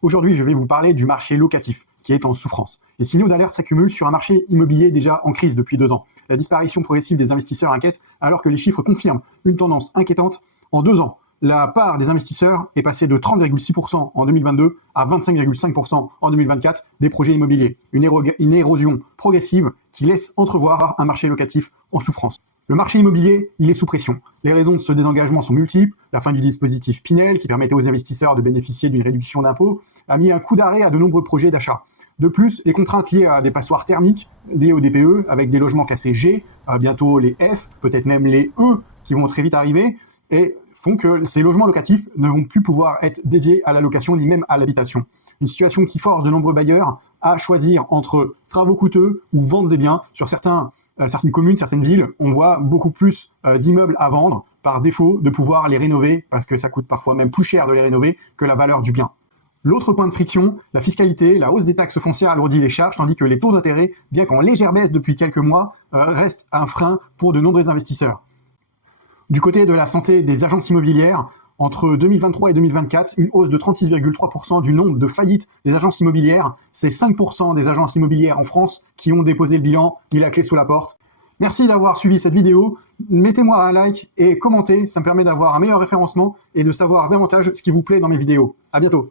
Aujourd'hui, je vais vous parler du marché locatif, qui est en souffrance. Les signaux d'alerte s'accumulent sur un marché immobilier déjà en crise depuis 2 ans. La disparition progressive des investisseurs inquiète, alors que les chiffres confirment une tendance inquiétante. En 2 ans, la part des investisseurs est passée de 30,6% en 2022 à 25,5% en 2024 des projets immobiliers. Une érosion progressive qui laisse entrevoir un marché locatif en souffrance. Le marché immobilier, il est sous pression. Les raisons de ce désengagement sont multiples. La fin du dispositif Pinel, qui permettait aux investisseurs de bénéficier d'une réduction d'impôts, a mis un coup d'arrêt à de nombreux projets d'achat. De plus, les contraintes liées à des passoires thermiques, liées au DPE, avec des logements classés G, bientôt les F, peut-être même les E, qui vont très vite arriver, et font que ces logements locatifs ne vont plus pouvoir être dédiés à la location ni même à l'habitation. Une situation qui force de nombreux bailleurs à choisir entre travaux coûteux ou vente des biens. Sur certaines communes, certaines villes, on voit beaucoup plus d'immeubles à vendre par défaut de pouvoir les rénover, parce que ça coûte parfois même plus cher de les rénover que la valeur du bien. L'autre point de friction, la fiscalité, la hausse des taxes foncières alourdit les charges, tandis que les taux d'intérêt, bien qu'en légère baisse depuis quelques mois, restent un frein pour de nombreux investisseurs. Du côté de la santé des agences immobilières, entre 2023 et 2024, une hausse de 36,3% du nombre de faillites des agences immobilières. C'est 5% des agences immobilières en France qui ont déposé le bilan, mis la clé sous la porte. Merci d'avoir suivi cette vidéo. Mettez-moi un like et commentez, ça me permet d'avoir un meilleur référencement et de savoir davantage ce qui vous plaît dans mes vidéos. À bientôt.